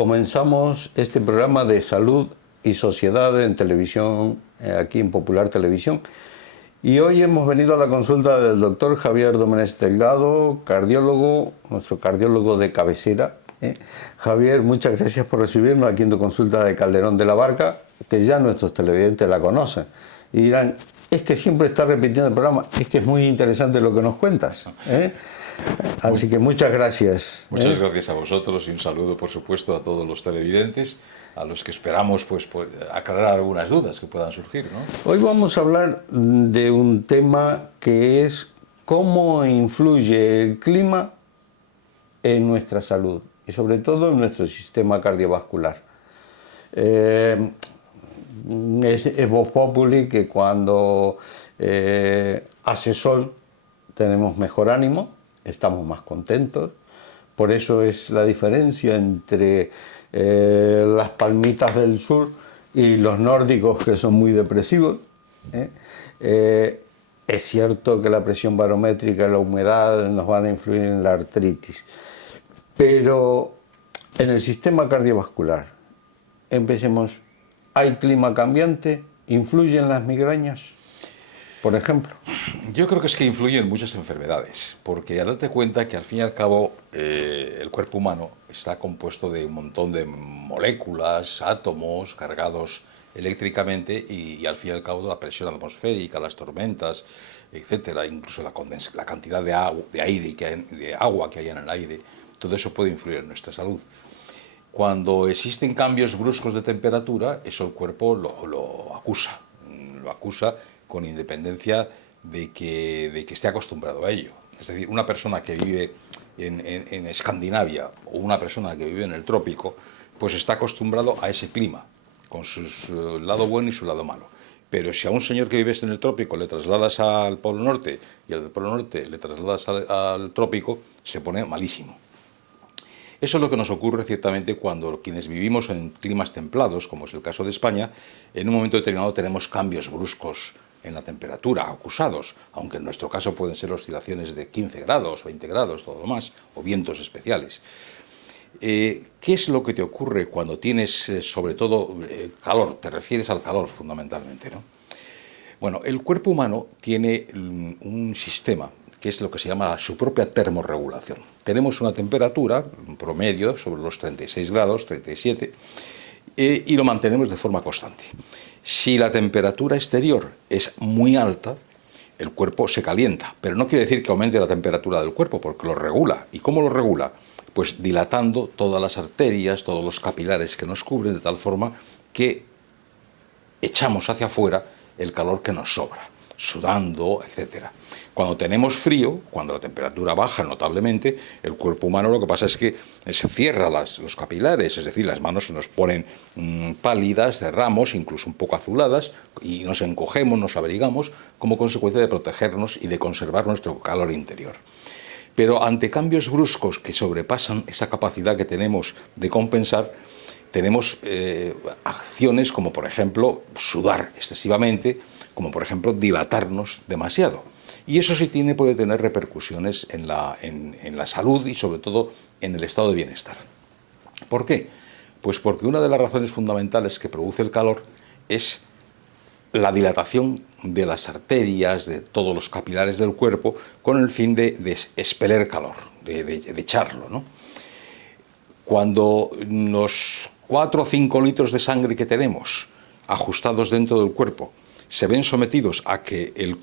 Comenzamos este programa de salud y sociedad en televisión, aquí en Popular Televisión. Y hoy hemos venido a la consulta del doctor Javier Domenech Delgado, cardiólogo, nuestro cardiólogo de cabecera. Javier, muchas gracias por recibirnos aquí en tu consulta de Calderón de la Barca, que ya nuestros televidentes la conocen. Y dirán, es que siempre está repitiendo el programa, es que es muy interesante lo que nos cuentas. Así que muchas gracias. Muchas gracias a vosotros y un saludo, por supuesto, a todos los televidentes, a los que esperamos pues aclarar algunas dudas que puedan surgir, ¿no? Hoy vamos a hablar de un tema que es cómo influye el clima en nuestra salud y sobre todo en nuestro sistema cardiovascular. Es vox populi que cuando hace sol tenemos mejor ánimo, estamos más contentos. Por eso es la diferencia entre las palmitas del sur y los nórdicos, que son muy depresivos. Es cierto que la presión barométrica y la humedad nos van a influir en la artritis, pero en el sistema cardiovascular, empecemos, ¿hay clima cambiante? ¿Influyen las migrañas, por ejemplo? Yo creo que es que influyen muchas enfermedades, porque al darte cuenta que al fin y al cabo el cuerpo humano está compuesto de un montón de moléculas, átomos cargados eléctricamente y al fin y al cabo la presión atmosférica, las tormentas, etcétera, incluso la cantidad de agua que hay en el aire, todo eso puede influir en nuestra salud. Cuando existen cambios bruscos de temperatura, eso el cuerpo lo acusa con independencia de que esté acostumbrado a ello. Es decir, una persona que vive en Escandinavia o una persona que vive en el trópico, pues está acostumbrado a ese clima, con su lado bueno y su lado malo. Pero si a un señor que vive en el trópico le trasladas al Polo Norte y al Polo Norte le trasladas al trópico, se pone malísimo. Eso es lo que nos ocurre ciertamente cuando quienes vivimos en climas templados, como es el caso de España, en un momento determinado tenemos cambios bruscos en la temperatura, acusados, aunque en nuestro caso pueden ser oscilaciones de 15 grados, 20 grados, todo lo más, o vientos especiales. ¿Qué es lo que te ocurre cuando tienes, sobre todo, calor? Te refieres al calor, fundamentalmente, ¿no? Bueno, el cuerpo humano tiene un sistema que es lo que se llama su propia termorregulación. Tenemos una temperatura, un promedio, sobre los 36 grados, 37, y lo mantenemos de forma constante. Si la temperatura exterior es muy alta, el cuerpo se calienta, pero no quiere decir que aumente la temperatura del cuerpo, porque lo regula. ¿Y cómo lo regula? Pues dilatando todas las arterias, todos los capilares que nos cubren, de tal forma que echamos hacia afuera el calor que nos sobra, sudando, etc. Cuando tenemos frío, cuando la temperatura baja notablemente, el cuerpo humano lo que pasa es que se cierra los capilares, es decir, las manos se nos ponen pálidas, cerramos, incluso un poco azuladas, y nos encogemos, nos abrigamos, como consecuencia de protegernos y de conservar nuestro calor interior. Pero ante cambios bruscos que sobrepasan esa capacidad que tenemos de compensar, tenemos acciones como, por ejemplo, sudar excesivamente, como, por ejemplo, dilatarnos demasiado. Y eso sí puede tener repercusiones en la salud y, sobre todo, en el estado de bienestar. ¿Por qué? Pues porque una de las razones fundamentales que produce el calor es la dilatación de las arterias, de todos los capilares del cuerpo, con el fin de expeler calor, de echarlo, ¿no? Cuando los 4 o 5 litros de sangre que tenemos ajustados dentro del cuerpo se ven sometidos a que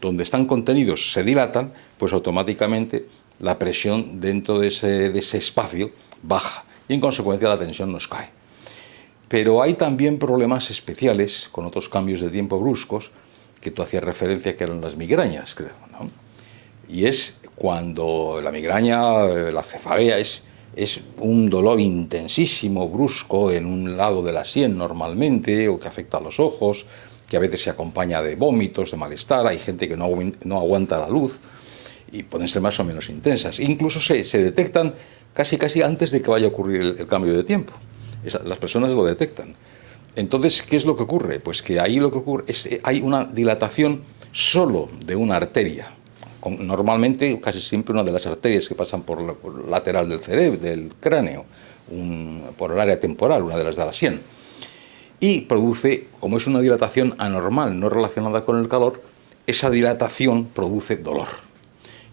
donde están contenidos se dilatan, pues automáticamente la presión dentro de ese espacio baja y en consecuencia la tensión nos cae. Pero hay también problemas especiales con otros cambios de tiempo bruscos que tú hacías referencia, que eran las migrañas, creo, ¿no? Y es cuando la migraña, la cefalea, es un dolor intensísimo, brusco, en un lado de la sien normalmente, o que afecta a los ojos, que a veces se acompaña de vómitos, de malestar. Hay gente que no aguanta la luz y pueden ser más o menos intensas. Incluso se detectan casi antes de que vaya a ocurrir el cambio de tiempo. Las personas lo detectan. Entonces, ¿qué es lo que ocurre? Pues que ahí lo que ocurre es que hay una dilatación solo de una arteria. Normalmente, casi siempre una de las arterias que pasan por el lateral del cerebro, del cráneo, por el área temporal, una de las de la sien. Y produce, como es una dilatación anormal, no relacionada con el calor, esa dilatación produce dolor.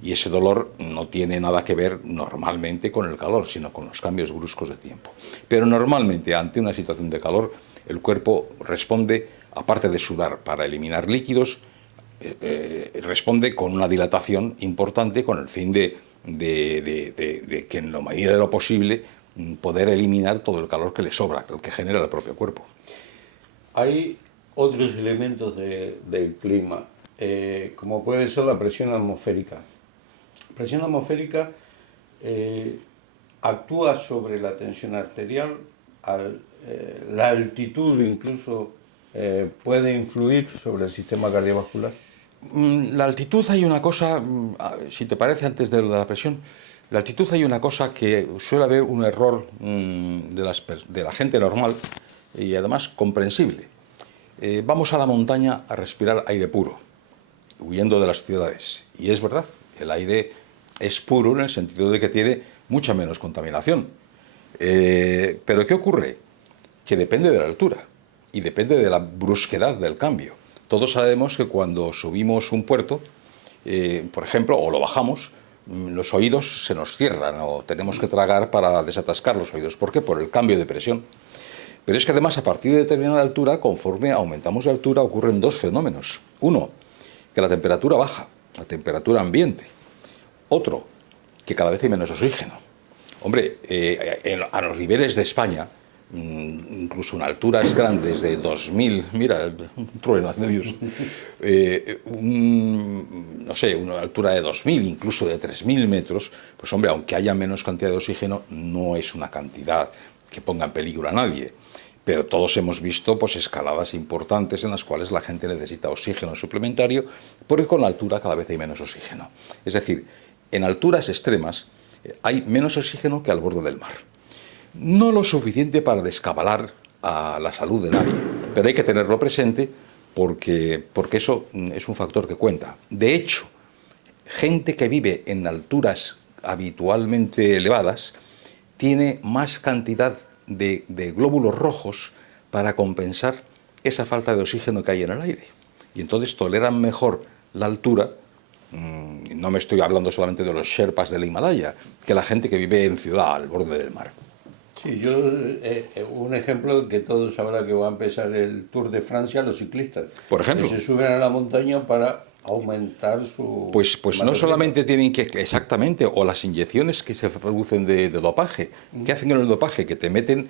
Y ese dolor no tiene nada que ver normalmente con el calor, sino con los cambios bruscos de tiempo. Pero normalmente, ante una situación de calor, el cuerpo responde, aparte de sudar para eliminar líquidos, responde con una dilatación importante con el fin de que en la medida de lo posible poder eliminar todo el calor que le sobra, el que genera el propio cuerpo. Hay otros elementos del clima, como puede ser la presión atmosférica. La presión atmosférica actúa sobre la tensión arterial, la altitud incluso puede influir sobre el sistema cardiovascular. La altitud hay una cosa, si te parece, antes de la presión, la altitud hay una cosa que suele haber un error de la gente normal y además comprensible. Vamos a la montaña a respirar aire puro, huyendo de las ciudades. Y es verdad, el aire es puro en el sentido de que tiene mucha menos contaminación. Pero ¿qué ocurre? Que depende de la altura y depende de la brusquedad del cambio. Todos sabemos que cuando subimos un puerto, por ejemplo, o lo bajamos, los oídos se nos cierran o tenemos que tragar para desatascar los oídos. ¿Por qué? Por el cambio de presión. Pero es que además a partir de determinada altura, conforme aumentamos de altura, ocurren dos fenómenos. Uno, que la temperatura baja, la temperatura ambiente. Otro, que cada vez hay menos oxígeno. Hombre, a los niveles de España, incluso en alturas grandes de 2000, mira, un trueno de Dios, no sé, una altura de 2000, incluso de 3000 metros, pues hombre, aunque haya menos cantidad de oxígeno, no es una cantidad que ponga en peligro a nadie. Pero todos hemos visto pues, escaladas importantes en las cuales la gente necesita oxígeno suplementario, porque con la altura cada vez hay menos oxígeno. Es decir, en alturas extremas hay menos oxígeno que al borde del mar. No lo suficiente para descabalar a la salud de nadie, pero hay que tenerlo presente porque eso es un factor que cuenta. De hecho, gente que vive en alturas habitualmente elevadas tiene más cantidad de glóbulos rojos para compensar esa falta de oxígeno que hay en el aire. Y entonces toleran mejor la altura. No me estoy hablando solamente de los sherpas del Himalaya, que la gente que vive en ciudad, al borde del mar. Sí, un ejemplo que todos sabrán que va a empezar el Tour de Francia, los ciclistas. Por ejemplo. Que se suben a la montaña para aumentar su... Pues no solamente tienen que... Exactamente, o las inyecciones que se producen de dopaje. ¿Qué hacen con el dopaje? Que te meten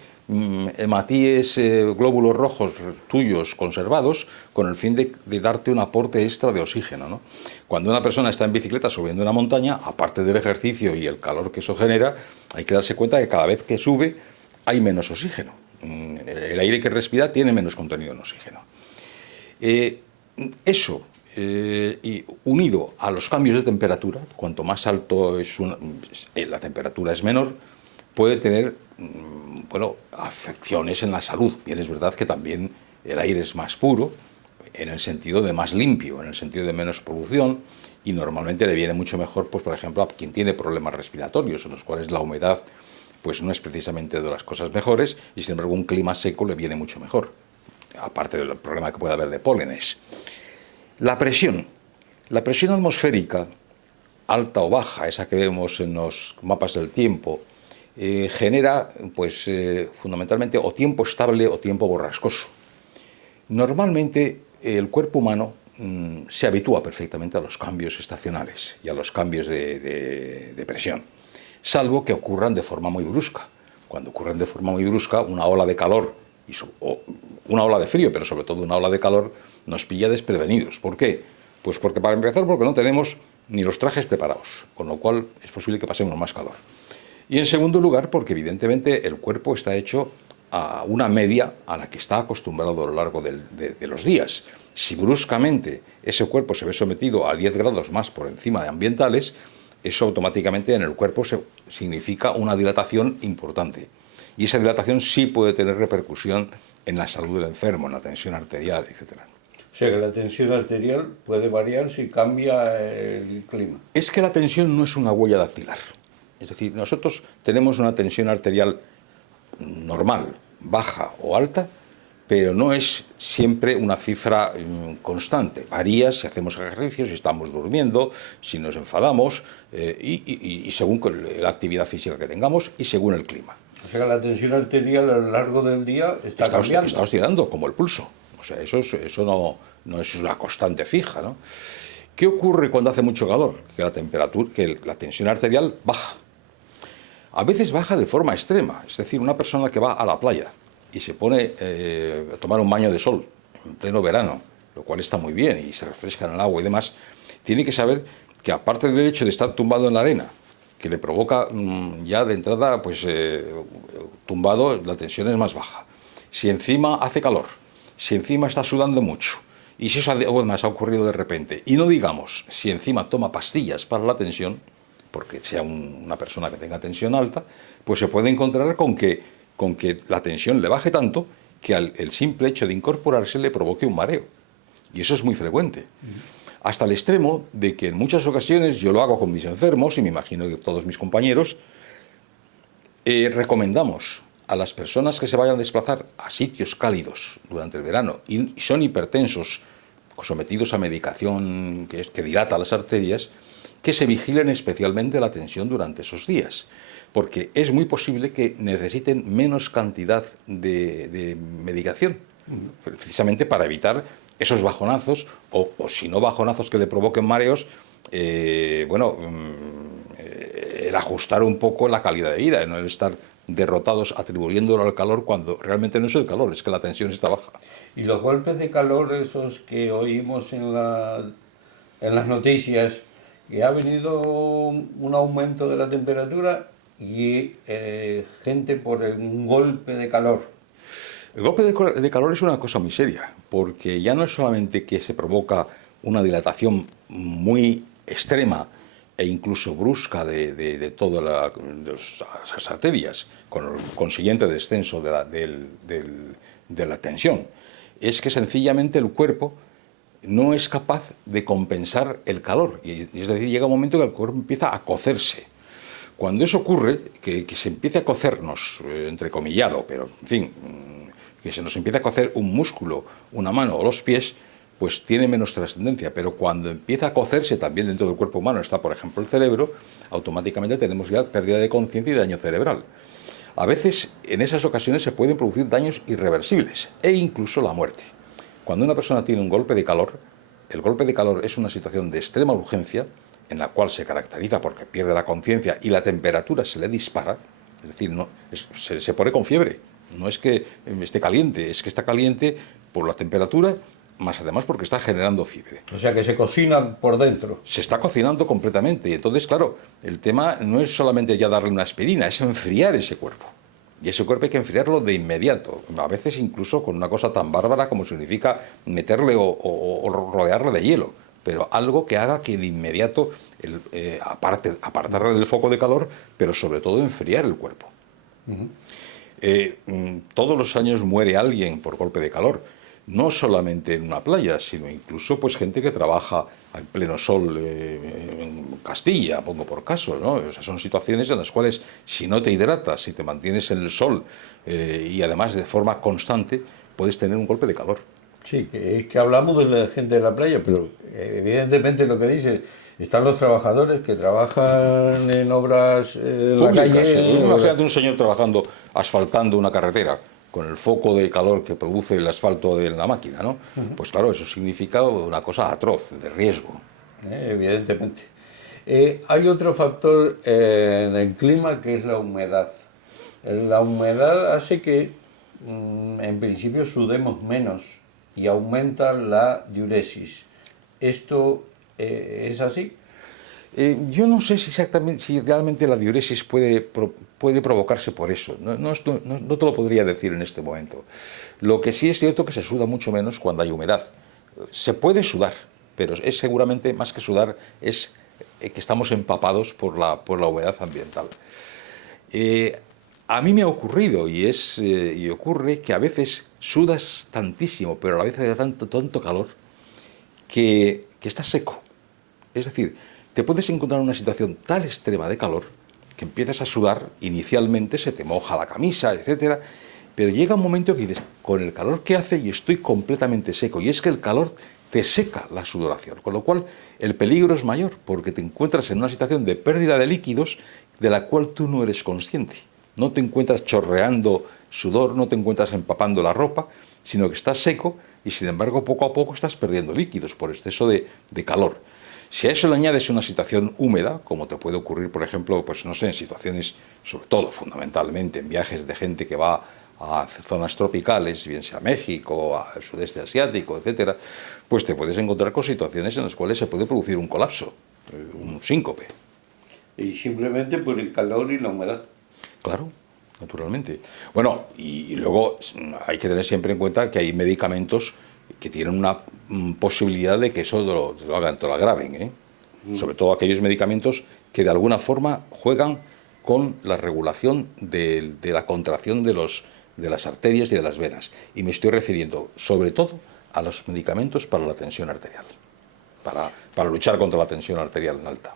hematíes, glóbulos rojos tuyos conservados con el fin de darte un aporte extra de oxígeno, ¿no? Cuando una persona está en bicicleta subiendo una montaña, aparte del ejercicio y el calor que eso genera, hay que darse cuenta que cada vez que sube hay menos oxígeno. El aire que respira tiene menos contenido en oxígeno. Eso... y unido a los cambios de temperatura, cuanto más alto es la temperatura es menor, puede tener bueno, afecciones en la salud. Bien, es verdad que también el aire es más puro, en el sentido de más limpio, en el sentido de menos polución, y normalmente le viene mucho mejor, pues, por ejemplo, a quien tiene problemas respiratorios, en los cuales la humedad pues, no es precisamente de las cosas mejores, y sin embargo un clima seco le viene mucho mejor, aparte del problema que puede haber de pólenes. La presión atmosférica, alta o baja, esa que vemos en los mapas del tiempo, genera pues, fundamentalmente o tiempo estable o tiempo borrascoso. Normalmente el cuerpo humano se habitúa perfectamente a los cambios estacionales y a los cambios de presión, salvo que ocurran de forma muy brusca. Cuando ocurren de forma muy brusca, una ola de calor o una ola de frío, pero sobre todo una ola de calor, nos pilla desprevenidos. ¿Por qué? Pues porque, para empezar, porque no tenemos ni los trajes preparados, con lo cual es posible que pasemos más calor. Y en segundo lugar, porque evidentemente el cuerpo está hecho a una media a la que está acostumbrado a lo largo de los días. Si bruscamente ese cuerpo se ve sometido a 10 grados más por encima de ambientales, eso automáticamente en el cuerpo significa una dilatación importante. Y esa dilatación sí puede tener repercusión en la salud del enfermo, en la tensión arterial, etc. O sea que la tensión arterial puede variar si cambia el clima. Es que la tensión no es una huella dactilar. Es decir, nosotros tenemos una tensión arterial normal, baja o alta, pero no es siempre una cifra constante. Varía si hacemos ejercicios, si estamos durmiendo, si nos enfadamos, y según la actividad física que tengamos y según el clima. O sea que la tensión arterial a lo largo del día está cambiando. Está oscilando, como el pulso. O sea, eso no es una constante fija, ¿no? ¿Qué ocurre cuando hace mucho calor? Que la temperatura, que la tensión arterial baja. A veces baja de forma extrema. Es decir, una persona que va a la playa y se pone a tomar un baño de sol en pleno verano, lo cual está muy bien, y se refresca en el agua y demás, tiene que saber que, aparte del hecho de estar tumbado en la arena, que le provoca ya de entrada, pues tumbado, la tensión es más baja. Si encima hace calor, si encima está sudando mucho, y si eso además ha ocurrido de repente, y no digamos si encima toma pastillas para la tensión, porque sea una persona que tenga tensión alta, pues se puede encontrar con que la tensión le baje tanto que el simple hecho de incorporarse le provoque un mareo. Y eso es muy frecuente. Hasta el extremo de que en muchas ocasiones, yo lo hago con mis enfermos, y me imagino que todos mis compañeros, recomendamos a las personas que se vayan a desplazar a sitios cálidos durante el verano y son hipertensos, sometidos a medicación que dilata las arterias, que se vigilen especialmente la tensión durante esos días, porque es muy posible que necesiten menos cantidad de medicación, precisamente para evitar esos bajonazos, o si no bajonazos que le provoquen mareos, el ajustar un poco la calidad de vida, no el estar derrotados atribuyéndolo al calor cuando realmente no es el calor, es que la tensión está baja. Y los golpes de calor, esos que oímos en las noticias, que ha venido un aumento de la temperatura y gente por un golpe de calor. El golpe de calor es una cosa muy seria, porque ya no es solamente que se provoca una dilatación muy extrema e incluso brusca de todas las arterias, con el consiguiente descenso de la tensión, es que sencillamente el cuerpo no es capaz de compensar el calor, y es decir, llega un momento que el cuerpo empieza a cocerse. Cuando eso ocurre, que se empiece a cocernos, entrecomillado, pero en fin, que se nos empiece a cocer un músculo, una mano o los pies, pues tiene menos trascendencia. Pero cuando empieza a cocerse también dentro del cuerpo humano, está por ejemplo el cerebro, automáticamente tenemos ya pérdida de conciencia y daño cerebral. A veces, en esas ocasiones, se pueden producir daños irreversibles e incluso la muerte. Cuando una persona tiene un golpe de calor, el golpe de calor es una situación de extrema urgencia, en la cual se caracteriza porque pierde la conciencia y la temperatura se le dispara, es decir, se pone con fiebre. No es que esté caliente, es que está caliente por la temperatura, más además porque está generando fiebre. O sea que se cocina por dentro. Se está cocinando completamente, y entonces, claro, el tema no es solamente ya darle una aspirina, es enfriar ese cuerpo. Y ese cuerpo hay que enfriarlo de inmediato, a veces incluso con una cosa tan bárbara como significa meterle o rodearle de hielo, pero algo que haga que de inmediato, apartarle del foco de calor, pero sobre todo enfriar el cuerpo. Todos los años muere alguien por golpe de calor, no solamente en una playa, sino incluso pues gente que trabaja en pleno sol en Castilla, pongo por caso, ¿no? O sea, son situaciones en las cuales, si no te hidratas, si te mantienes en el sol y además de forma constante, puedes tener un golpe de calor. Sí, que hablamos de la gente de la playa, pero evidentemente lo que dice, están los trabajadores que trabajan en obras en la calle. Imagínate un señor trabajando, asfaltando una carretera, con el foco de calor que produce el asfalto de la máquina, ¿no? Pues claro, eso significa una cosa atroz, de riesgo. Evidentemente. Hay otro factor en el clima que es la humedad. La humedad hace que, en principio, sudemos menos y aumenta la diuresis. ¿Esto es así? Yo no sé si realmente la diuresis puede provocarse por eso. No te lo podría decir en este momento. Lo que sí es cierto que se suda mucho menos cuando hay humedad. Se puede sudar, pero es seguramente más que sudar, es que estamos empapados por la humedad ambiental. A mí me ha ocurrido y ocurre que a veces sudas tantísimo, pero a la vez hay tanto calor que estás seco. Es decir, te puedes encontrar en una situación tan extrema de calor que empiezas a sudar, inicialmente se te moja la camisa, etcétera, pero llega un momento que dices, con el calor que hace y estoy completamente seco, y es que el calor te seca la sudoración, con lo cual el peligro es mayor, porque te encuentras en una situación de pérdida de líquidos de la cual tú no eres consciente. No te encuentras chorreando sudor, no te encuentras empapando la ropa, sino que estás seco y sin embargo poco a poco estás perdiendo líquidos por exceso de calor. Si a eso le añades una situación húmeda, como te puede ocurrir, por ejemplo, pues no sé, en situaciones, sobre todo, fundamentalmente, en viajes de gente que va a zonas tropicales, bien sea México, al sudeste asiático, etcétera, pues te puedes encontrar con situaciones en las cuales se puede producir un colapso, un síncope. Y simplemente por el calor y la humedad. Claro, naturalmente. Bueno, y luego hay que tener siempre en cuenta que hay medicamentos que tienen una posibilidad de que eso te lo hagan, te lo agraven, ¿eh? Sobre todo aquellos medicamentos que de alguna forma juegan con la regulación de la contracción de las arterias y de las venas. Y me estoy refiriendo sobre todo a los medicamentos para la tensión arterial, para luchar contra la tensión arterial alta.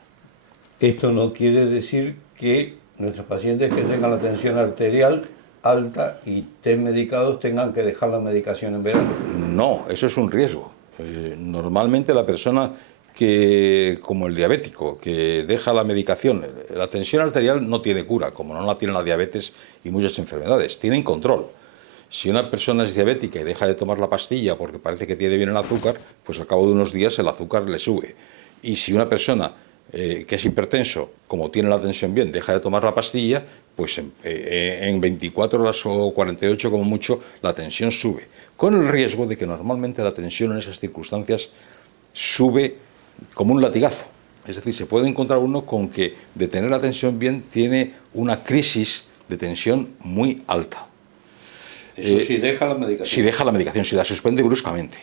Esto no quiere decir que nuestros pacientes que tengan la tensión arterial alta y estén medicados tengan que dejar la medicación en verano. No, eso es un riesgo. Normalmente la persona que, como el diabético, que deja la medicación, la tensión arterial no tiene cura, como no la tiene la diabetes y muchas enfermedades, tienen control. Si una persona es diabética y deja de tomar la pastilla porque parece que tiene bien el azúcar, pues al cabo de unos días el azúcar le sube. Y si una persona que es hipertenso, como tiene la tensión bien, deja de tomar la pastilla, pues en 24 horas o 48 como mucho, la tensión sube. Con el riesgo de que normalmente la tensión en esas circunstancias sube como un latigazo. Es decir, se puede encontrar uno con que de tener la tensión bien tiene una crisis de tensión muy alta. Eso si deja la medicación. Si deja la medicación, si la suspende bruscamente.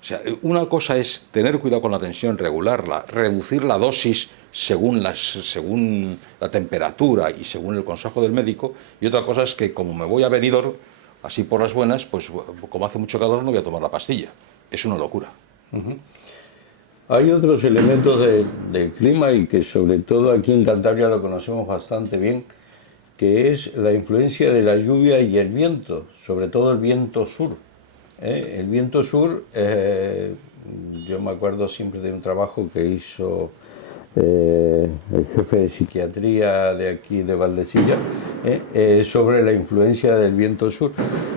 O sea, una cosa es tener cuidado con la tensión, regularla, reducir la dosis según la temperatura y según el consejo del médico, y otra cosa es que como me voy a Benidorm, así por las buenas, pues como hace mucho calor no voy a tomar la pastilla. Es una locura. Hay otros elementos del clima y que sobre todo aquí en Cantabria lo conocemos bastante bien, que es la influencia de la lluvia y el viento, sobre todo el viento sur. El viento sur, yo me acuerdo siempre de un trabajo que hizo el jefe de psiquiatría de aquí de Valdecilla, sobre la influencia del viento sur,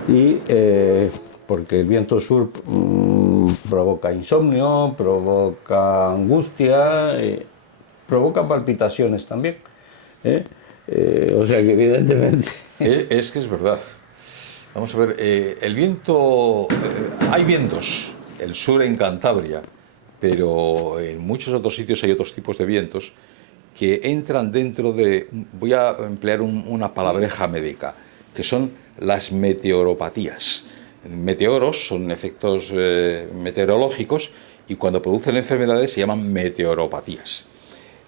y porque el viento sur provoca insomnio, provoca angustia, provoca palpitaciones también. O sea que evidentemente... Es que es verdad. Vamos a ver, el viento, hay vientos, el sur en Cantabria, pero en muchos otros sitios hay otros tipos de vientos que entran dentro de, voy a emplear una palabreja médica, que son las meteoropatías. Meteoros son efectos meteorológicos y cuando producen enfermedades se llaman meteoropatías.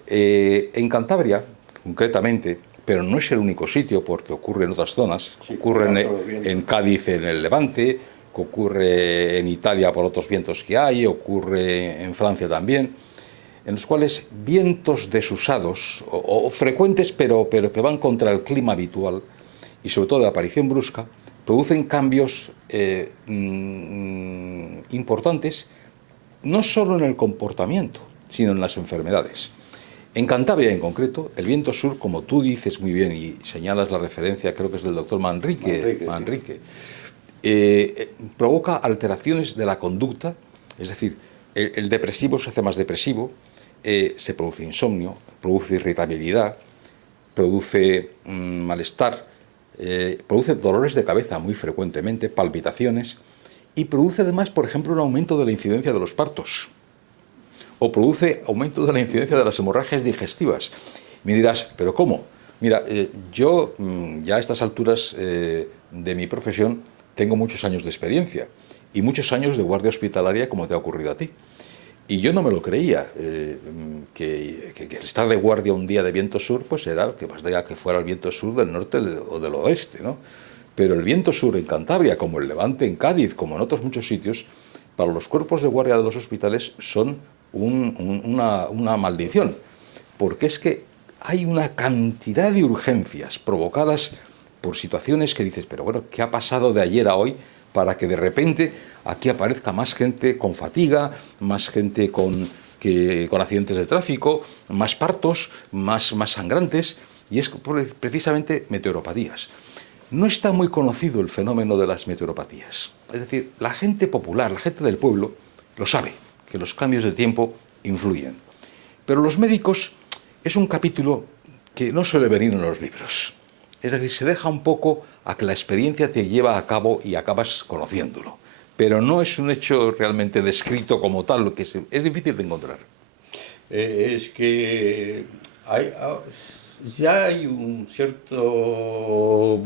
En Cantabria, concretamente, pero no es el único sitio porque ocurre en otras zonas, sí, ocurre en Cádiz, en el Levante, ocurre en Italia por otros vientos que hay, ocurre en Francia también, en los cuales vientos desusados o frecuentes pero que van contra el clima habitual y sobre todo de aparición brusca, producen cambios importantes no solo en el comportamiento, sino en las enfermedades. En Cantabria, en concreto, el viento sur, como tú dices muy bien y señalas la referencia, creo que es del doctor Manrique, provoca alteraciones de la conducta, es decir, el depresivo se hace más depresivo, se produce insomnio, produce irritabilidad, produce malestar, produce dolores de cabeza muy frecuentemente, palpitaciones, y produce además, por ejemplo, un aumento de la incidencia de los partos. O produce aumento de la incidencia de las hemorragias digestivas. Me dirás, ¿pero cómo? Mira, yo ya a estas alturas de mi profesión tengo muchos años de experiencia y muchos años de guardia hospitalaria como te ha ocurrido a ti. Y yo no me lo creía, que el estar de guardia un día de viento sur, pues era que más allá que fuera el viento sur del norte o del oeste, ¿no? Pero el viento sur en Cantabria, como el Levante en Cádiz, como en otros muchos sitios, para los cuerpos de guardia de los hospitales son una maldición, porque es que hay una cantidad de urgencias provocadas por situaciones que dices, pero bueno, ¿qué ha pasado de ayer a hoy para que de repente aquí aparezca más gente con fatiga, más gente con accidentes de tráfico, más partos, más sangrantes? Y es precisamente meteoropatías. No está muy conocido el fenómeno de las meteoropatías. Es decir, la gente popular, la gente del pueblo, lo sabe, que los cambios de tiempo influyen. Pero los médicos es un capítulo que no suele venir en los libros. Es decir, se deja un poco a que la experiencia te lleva a cabo y acabas conociéndolo. Pero no es un hecho realmente descrito como tal, lo que es difícil de encontrar. Es que ya hay un cierto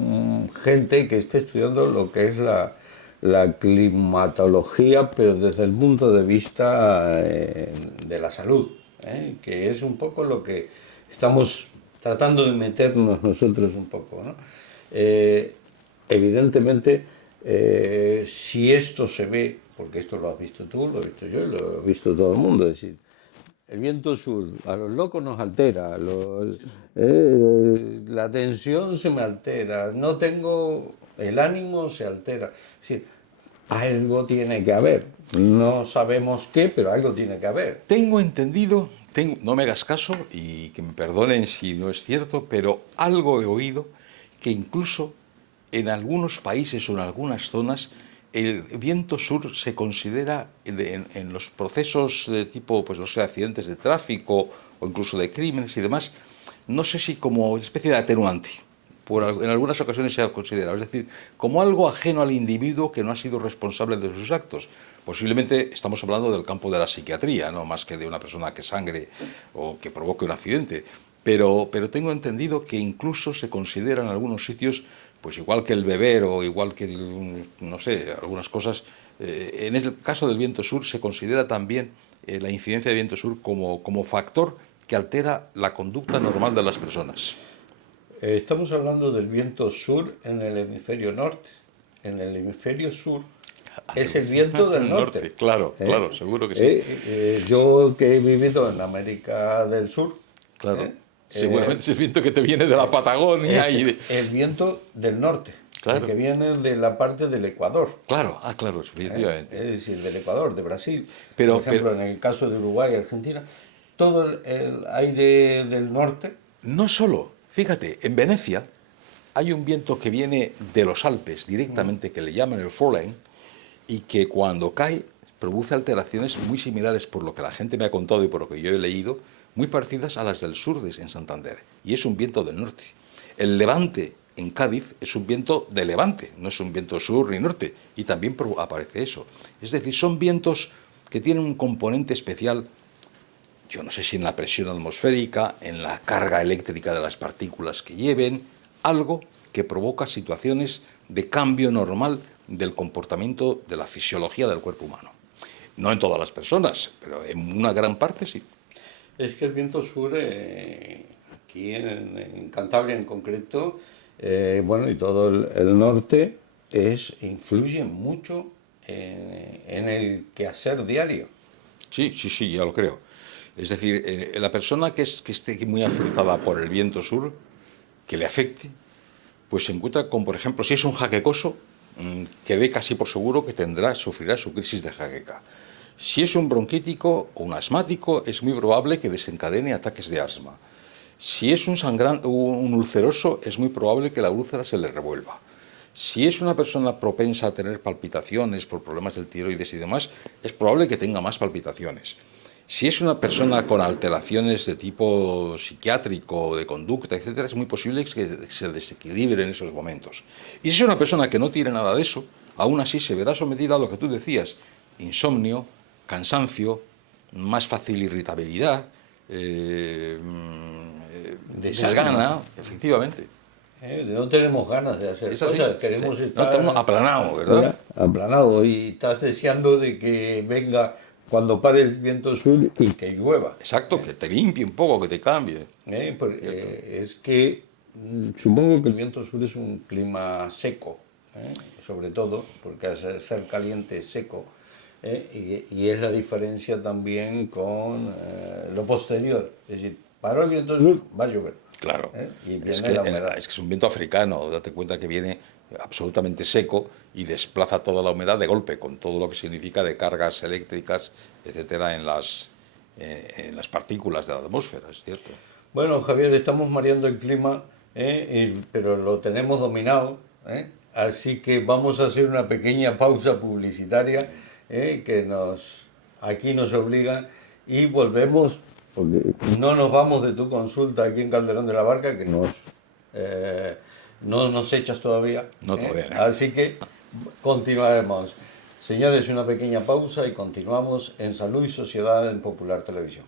gente que está estudiando lo que es la climatología, pero desde el punto de vista de la salud, que es un poco lo que estamos tratando de meternos nosotros un poco, ¿no? Evidentemente, si esto se ve, porque esto lo has visto tú, lo he visto yo, lo ha visto todo el mundo, es decir, el viento sur, a los locos nos altera, la tensión se me altera, no tengo, el ánimo se altera. Es decir, algo tiene que haber. No sabemos qué, pero algo tiene que haber. Tengo entendido, no me hagas caso y que me perdonen si no es cierto, pero algo he oído que incluso en algunos países o en algunas zonas el viento sur se considera en los procesos de tipo, pues no sé, accidentes de tráfico o incluso de crímenes y demás, no sé si como especie de atenuante. En algunas ocasiones se ha considerado, es decir, como algo ajeno al individuo que no ha sido responsable de sus actos. Posiblemente estamos hablando del campo de la psiquiatría, no más que de una persona que sangre o que provoque un accidente. Pero tengo entendido que incluso se considera en algunos sitios, pues igual que el beber o igual que, no sé, algunas cosas, en el caso del viento sur se considera también la incidencia de viento sur como factor que altera la conducta normal de las personas. Estamos hablando del viento sur en el hemisferio norte. En el hemisferio sur es el viento del norte. Claro, ¿Eh? claro, seguro que sí. Yo que he vivido en América del Sur, Claro. ¿eh? Seguramente es el viento que te viene de la Patagonia Es y de... el viento del norte, el Claro, que viene de la parte del Ecuador. claro, claro, efectivamente. Es decir, del Ecuador, de Brasil. Por Pero ejemplo, en el caso de Uruguay y Argentina, todo el aire del norte. no solo, fíjate, en Venecia hay un viento que viene de los Alpes directamente, que le llaman el Foreland, y que cuando cae produce alteraciones muy similares, por lo que la gente me ha contado y por lo que yo he leído, muy parecidas a las del sur en Santander. Y es un viento del norte. El levante en Cádiz es un viento de levante, no es un viento sur ni norte. Y también aparece eso. Es decir, son vientos que tienen un componente especial, yo no sé si en la presión atmosférica, en la carga eléctrica de las partículas que lleven, algo que provoca situaciones de cambio normal del comportamiento de la fisiología del cuerpo humano. No en todas las personas, pero en una gran parte sí. Es que el viento sur, aquí en Cantabria en concreto, bueno, y todo el norte, influye mucho en el quehacer diario. Sí, sí, sí, ya lo creo. Es decir, la persona que esté muy afectada por el viento sur, que le afecte, pues se encuentra con, por ejemplo, si es un jaquecoso, que dé casi por seguro que sufrirá su crisis de jaqueca. Si es un bronquítico o un asmático, es muy probable que desencadene ataques de asma. Si es un ulceroso, es muy probable que la úlcera se le revuelva. Si es una persona propensa a tener palpitaciones por problemas del tiroides y demás, es probable que tenga más palpitaciones. Si es una persona con alteraciones de tipo psiquiátrico, de conducta, etcétera, es muy posible que se desequilibre en esos momentos. Y si es una persona que no tiene nada de eso, aún así se verá sometida a lo que tú decías: insomnio, cansancio, más fácil irritabilidad, desgana, efectivamente. No tenemos ganas de hacer Es así. cosas, queremos Sí. No, estar estamos aplanados, ¿verdad? aplanado y estás deseando de que venga cuando pare el viento sur y que llueva. Exacto, que te limpie un poco, que te cambie. Es que supongo que el viento sur es un clima seco, sobre todo, porque al ser caliente es seco, y es la diferencia también con lo posterior. Es decir, paró el viento del sur, va a llover. Claro, Y es viene que, la humedad. es un viento africano, date cuenta que viene absolutamente seco y desplaza toda la humedad de golpe, con todo lo que significa de cargas eléctricas, etcétera, en las partículas de la atmósfera, es cierto. Bueno, Javier, estamos mareando el clima, pero lo tenemos dominado, así que vamos a hacer una pequeña pausa publicitaria que aquí nos obliga y volvemos, porque no nos vamos de tu consulta aquí en Calderón de la Barca, que no nos echas todavía. No, todavía no. Así que continuaremos. Señores, una pequeña pausa y continuamos en Salud y Sociedad en Popular Televisión.